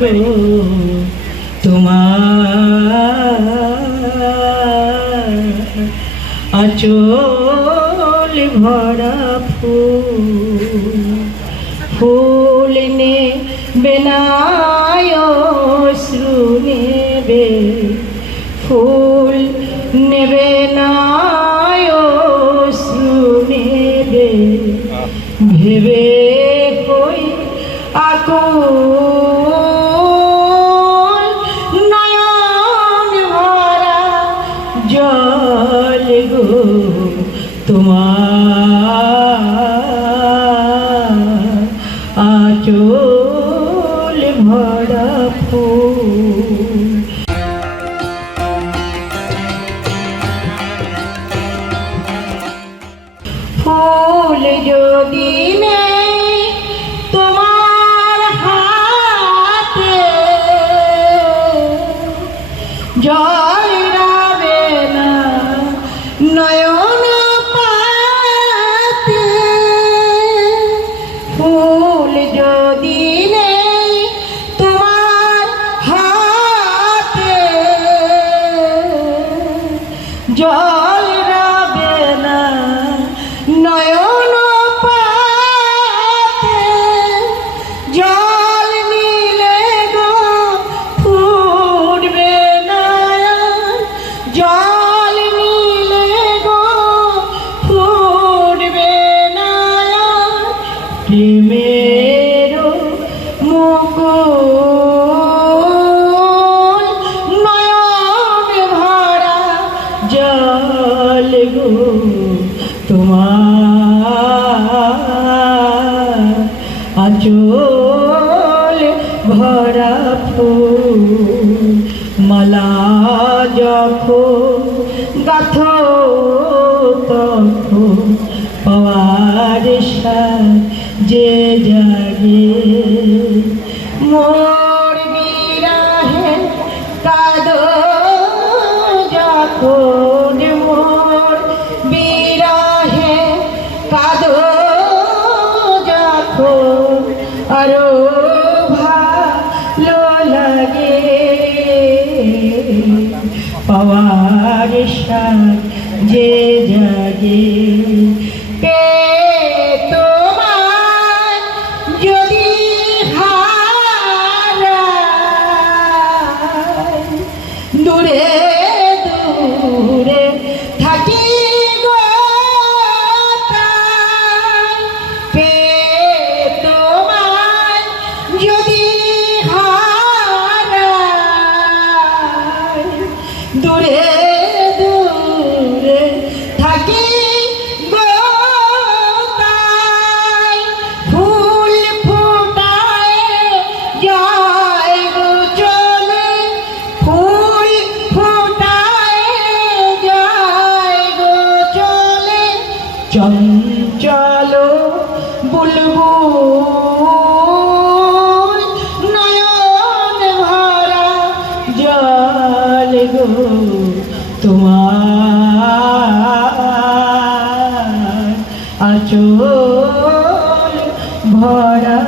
গো তোমার আঁচল ভরা ফুল নেবে না অশ্রু নেবে ফুল নেবে না অশ্রু নেবে ভেবে কই আকুল নয়ন ভরা জল গো তোমার আঁচল ভরা ফুল। ফুল যদি নেই তোমার হাতে জল রাবে না নয়ন পাতে ফুল যদি নেই তোমার হাতে জল রাবে না নয়ন পাতে জল নিলে গো ফুটবে না জল নিলে গো ফুটবে না প্রেমের মুকুল নয়ন ভরা জল গো তোমার আঁচল ভরা ফুল। মালা যখন গাথো তখন পাওয়ার যে জাগে মোর বিরাহে কাঁদো যখন মোর বিরাহে কাঁদো যখন আরো ভালো লাগে পাওয়ার যে জাগে কে তোমার যদি হারায় দূরে দূরে থাকি গো কে তোমার যদি হারায় দূরে দূরে থাকি গো ফুল ফুটায় যায় গো চলে ফুল ফুটায় যায় গো চলে চঞ্চল বুলবুল নয়ন ভরা জল গো তোমার আঁচল ভরা